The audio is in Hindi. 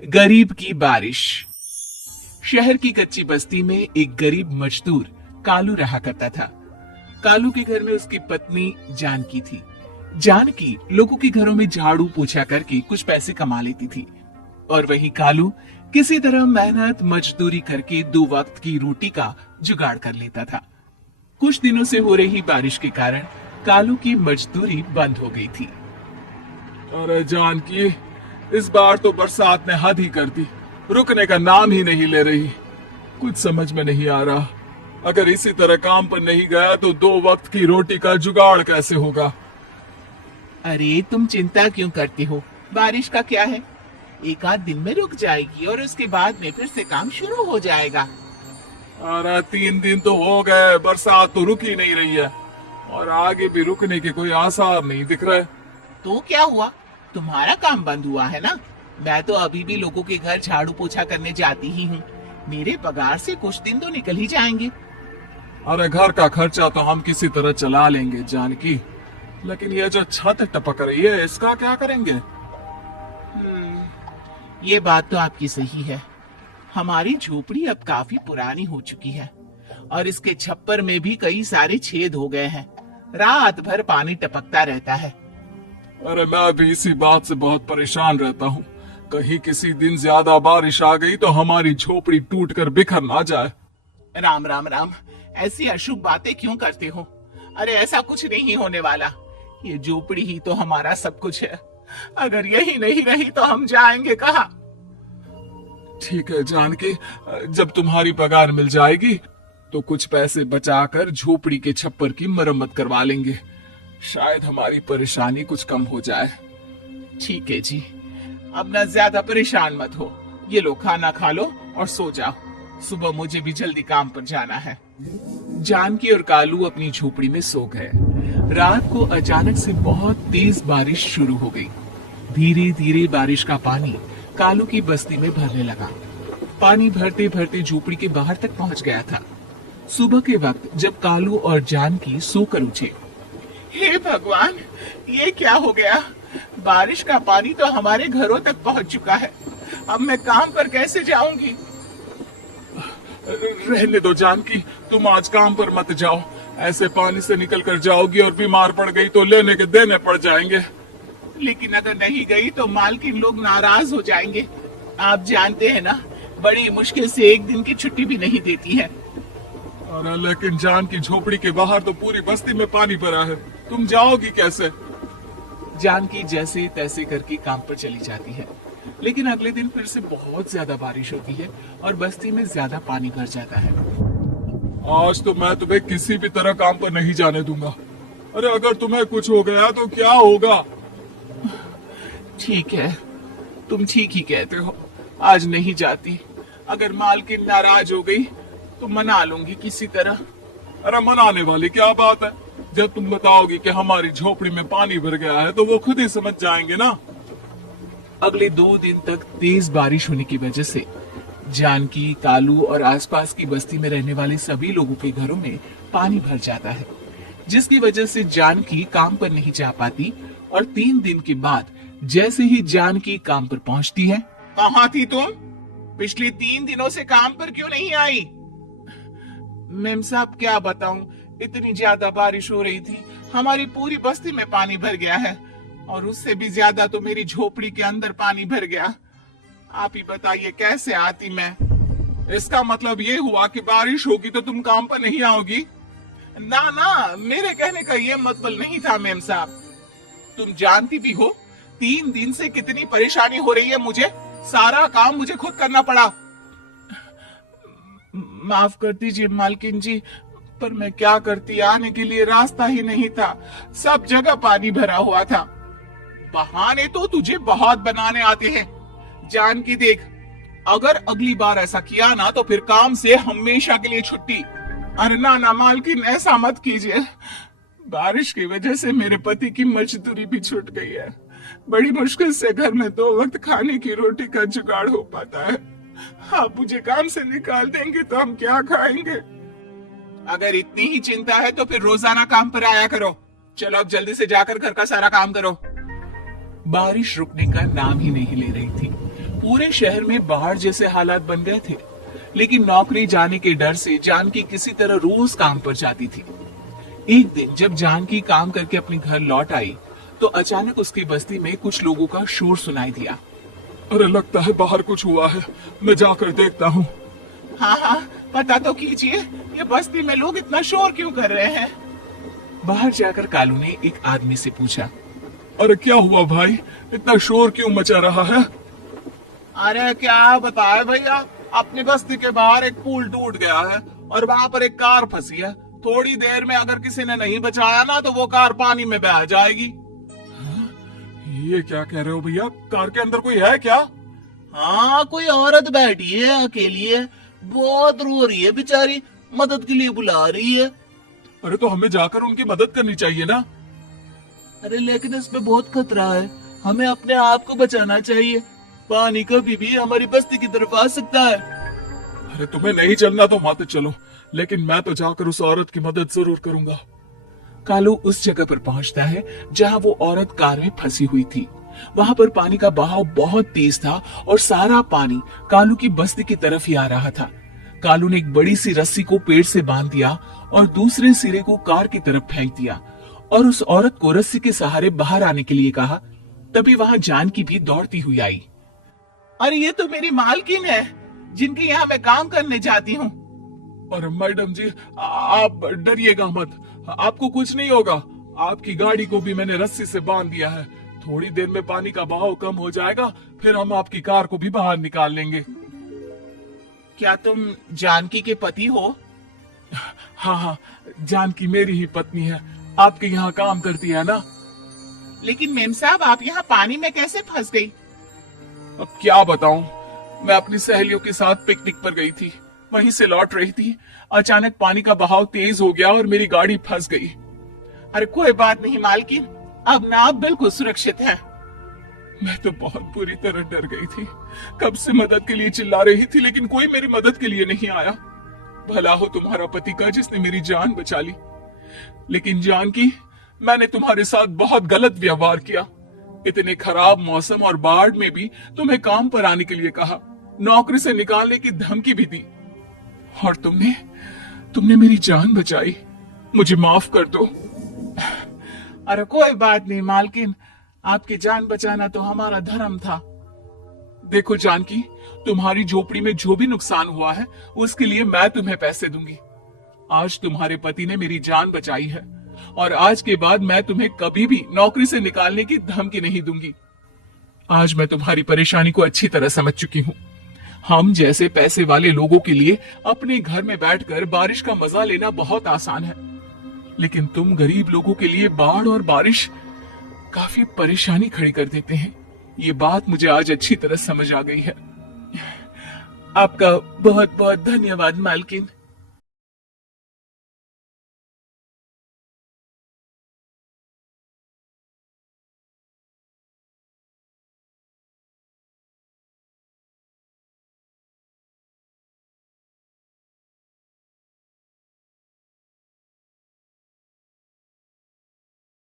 गरीब की बारिश। शहर की कच्ची बस्ती में एक गरीब मजदूर कालू रहा करता था। कालू के घर में उसकी पत्नी जानकी थी। जानकी लोगों के घरों में झाड़ू पोछा करके कुछ पैसे कमा लेती थी और वही कालू किसी तरह मेहनत मजदूरी करके 2 वक्त की रोटी का जुगाड़ कर लेता था। कुछ दिनों से हो रही बारिश के कारण कालू की मजदूरी बंद हो गई थी। अरे जानकी, इस बार तो बरसात ने हद ही कर दी, रुकने का नाम ही नहीं ले रही। कुछ समझ में नहीं आ रहा, अगर इसी तरह काम पर नहीं गया तो 2 वक्त की रोटी का जुगाड़ कैसे होगा। अरे तुम चिंता क्यों करते हो, बारिश का क्या है, एक आध दिन में रुक जाएगी और उसके बाद में फिर से काम शुरू हो जाएगा। अरे 3 दिन तो हो गए, बरसात तो रुक ही नहीं रही है और आगे भी रुकने के कोई आसार नहीं दिख रहे। तो क्या हुआ, तुम्हारा काम बंद हुआ है ना? मैं तो अभी भी लोगों के घर झाड़ू पोछा करने जाती ही हूँ। मेरे पगार से कुछ दिन तो निकल ही जाएंगे। अरे घर का खर्चा तो हम किसी तरह चला लेंगे जानकी, लेकिन ये जो छत टपक रही है इसका क्या करेंगे। ये बात तो आपकी सही है। हमारी झोपड़ी अब काफी पुरानी हो चुकी है और इसके छप्पर में भी कई सारे छेद हो गए हैं। रात भर पानी टपकता रहता है। अरे मैं भी इसी बात से बहुत परेशान रहता हूँ, कहीं किसी दिन ज्यादा बारिश आ गई तो हमारी झोपड़ी टूट कर बिखर ना जाए। राम राम राम, ऐसी अशुभ बातें क्यों करते हो? अरे ऐसा कुछ नहीं होने वाला। ये झोपड़ी ही तो हमारा सब कुछ है। अगर यही नहीं रही तो हम जाएंगे कहाँ? ठीक है जानकी, जब तुम्हारी पगार मिल जाएगी तो कुछ पैसे बचाकर झोपड़ी के छप्पर की मरम्मत करवा लेंगे, शायद हमारी परेशानी कुछ कम हो जाए। ठीक है जी, अब ना ज्यादा परेशान मत हो। ये लो खाना खा लो और सो जाओ, सुबह मुझे भी जल्दी काम पर जाना है। जानकी और कालू अपनी झोपड़ी में सो गए। रात को अचानक से बहुत तेज बारिश शुरू हो गई। धीरे धीरे बारिश का पानी कालू की बस्ती में भरने लगा। पानी भरते भरते झोपड़ी के बाहर तक पहुंच गया था। सुबह के वक्त जब कालू और जानकी सोकर उठे, हे भगवान, ये क्या हो गया? बारिश का पानी तो हमारे घरों तक पहुंच चुका है। अब मैं काम पर कैसे जाऊंगी? रहने दो जानकी, तुम आज काम पर मत जाओ। ऐसे पानी से निकल कर जाओगी और बीमार पड़ गई तो लेने के देने पड़ जाएंगे। लेकिन अगर नहीं गई तो मालकिन लोग नाराज हो जाएंगे। आप जानते हैं ना, बड़ी मुश्किल से एक दिन की छुट्टी भी नहीं देती है। अरे लेकिन जानकी, झोपड़ी के बाहर तो पूरी बस्ती में पानी भरा है, तुम जाओगी कैसे? जानकी जैसे तैसे करके काम पर चली जाती है, लेकिन अगले दिन फिर से बहुत ज्यादा बारिश होती है और बस्ती में ज्यादा पानी भर जाता है। आज तो मैं तुम्हें किसी भी तरह काम पर नहीं जाने दूंगा। अरे अगर तुम्हें कुछ हो गया तो क्या होगा? ठीक है, तुम ठीक ही कहते हो, आज नहीं जाती। अगर मालकिन नाराज हो गई तो मना लूंगी किसी तरह। अरे मनाने वाली क्या बात है, जब तुम बताओगी कि हमारी झोपड़ी में पानी भर गया है तो वो खुद ही समझ जाएंगे ना। अगले 2 दिन तक तेज बारिश होने की वजह से जानकी, कालू और आसपास की बस्ती में रहने वाले सभी लोगों के घरों में पानी भर जाता है, जिसकी वजह से जानकी काम पर नहीं जा पाती। और 3 दिन के बाद जैसे ही जानकी काम पर पहुंचती है, कहाँ थी तुम? पिछले 3 दिनों से काम पर क्यों नहीं आई? मेम साहब क्या बताऊं, इतनी ज्यादा बारिश हो रही थी, हमारी पूरी बस्ती में पानी भर गया है और उससे भी ज्यादा तो मेरी झोपड़ी के अंदर पानी भर गया। आप ही बताइए कैसे आती मैं? इसका मतलब ये हुआ कि बारिश होगी तो तुम काम पर नहीं आओगी? ना ना, मेरे कहने का ये मतलब नहीं था मेम साहब। तुम जानती भी हो 3 दिन से कितनी परेशानी हो रही है मुझे, सारा काम मुझे खुद करना पड़ा। माफ कर दीजिए मालकिन जी, पर मैं क्या करती, आने के लिए रास्ता ही नहीं था, सब जगह पानी भरा हुआ था। बहाने तो तुझे बहुत बनाने आते हैं। जानकी देख, अगर अगली बार ऐसा किया ना तो फिर काम से हमेशा के लिए छुट्टी। अरे ना ना मालकिन, ऐसा मत कीजिए। बारिश की वजह से मेरे पति की मजदूरी भी छूट गई है। बड़ी मुश्किल से घर में 2 वक्त खाने की रोटी का जुगाड़ हो पाता है। आप मुझे काम से निकाल देंगे तो हम क्या खाएंगे? अगर इतनी ही चिंता है तो फिर रोजाना काम पर आया करो। चलो अब जल्दी से जाकर घर का सारा काम करो। बारिश रुकने का नाम ही नहीं ले रही थी। पूरे शहर में बाढ़ जैसे हालात बन गए थे, लेकिन नौकरी जाने के डर से जानकी किसी तरह रोज काम पर जाती थी। एक दिन जब जानकी काम करके अपने घर लौट आई तो अचानक उसकी बस्ती में कुछ लोगों का शोर सुनाई दिया। अरे लगता है बाहर कुछ हुआ है, मैं जाकर देखता हूँ। हाँ, पता तो कीजिए, ये बस्ती में लोग इतना शोर क्यों कर रहे हैं? बाहर जाकर कालू ने एक आदमी से पूछा। अरे क्या हुआ भाई, इतना शोर क्यों मचा रहा है? अरे क्या बताए भैया, अपनी बस्ती के बाहर एक पुल टूट गया है और वहाँ पर एक कार फंसी है। थोड़ी देर में अगर किसी ने नहीं बचाया ना तो वो कार पानी में बह जाएगी। ये क्या कह रहे हो भैया, कार के अंदर कोई है क्या? हाँ, कोई औरत बैठी है, अकेली है, बहुत रो रही है बेचारी, मदद के लिए बुला रही है। अरे तो हमें जाकर उनकी मदद करनी चाहिए ना। अरे लेकिन इसमें बहुत खतरा है, हमें अपने आप को बचाना चाहिए। पानी कभी भी हमारी बस्ती की तरफ आ सकता है। अरे तुम्हें नहीं चलना तो मत चलो, लेकिन मैं तो जाकर उस औरत की मदद जरूर करूंगा। कालू उस जगह पर पहुंचता है जहां वो औरत कार में फंसी हुई थी। वहां पर पानी का बहाव बहुत तेज था और सारा पानी कालू की बस्ती की तरफ ही आ रहा था। कालू ने एक बड़ी सी रस्सी को पेड़ से बांध दिया और दूसरे सिरे को कार की तरफ फेंक दिया और उस औरत को रस्सी के सहारे बाहर आने के लिए कहा। तभी वहां जानकी भी दौड़ती हुई आई। अरे ये तो मेरी मालकिन है, जिनके यहाँ मैं काम करने जाती हूँ। अरे मैडम जी, आप डरिएगा मत, आपको कुछ नहीं होगा। आपकी गाड़ी को भी मैंने रस्सी से बांध दिया है। थोड़ी देर में पानी का बहाव कम हो जाएगा, फिर हम आपकी कार को भी बाहर निकाल लेंगे। क्या तुम जानकी के पति हो? हाँ, जानकी मेरी ही पत्नी है, आपके यहाँ काम करती है ना। लेकिन मेम साहब, आप यहाँ पानी में कैसे फंस गई? अब क्या बताऊं, मैं अपनी सहेलियों के साथ पिकनिक पर गई थी, वहीं से लौट रही थी। अचानक पानी का बहाव तेज हो गया और मेरी गाड़ी फंस गई। अरे कोई बात नहीं मालकिन, अब ना आप बिल्कुल सुरक्षित हैं। मैं तो बहुत बुरी तरह डर गई थी, कब से मदद के लिए चिल्ला रही थी, लेकिन कोई मेरी मदद के लिए नहीं आया। भला हो तुम्हारा पति का जिसने मेरी जान बचा ली। लेकिन जानकी, मैंने तुम्हारे साथ बहुत गलत व्यवहार किया। इतने खराब मौसम और बाढ़ में भी तुम्हें काम पर आने के लिए कहा, नौकरी से निकालने की धमकी भी दी, और तुमने मेरी जान बचाई। मुझे माफ कर दो। अरे कोई बात नहीं मालकिन, आपकी जान बचाना तो हमारा धर्म था। देखो जानकी, तुम्हारी झोपड़ी में जो भी नुकसान हुआ है उसके लिए मैं तुम्हें पैसे दूंगी। आज तुम्हारे पति ने मेरी जान बचाई है और आज के बाद मैं तुम्हें कभी भी नौकरी से निकालने की धमकी नहीं दूंगी। आज मैं तुम्हारी परेशानी को अच्छी तरह समझ चुकी हूँ। हम जैसे पैसे वाले लोगों के लिए अपने घर में बैठकर बारिश का मजा लेना बहुत आसान है, लेकिन तुम गरीब लोगों के लिए बाढ़ और बारिश काफी परेशानी खड़ी कर देते हैं। ये बात मुझे आज अच्छी तरह समझ आ गई है। आपका बहुत बहुत धन्यवाद मालकिन।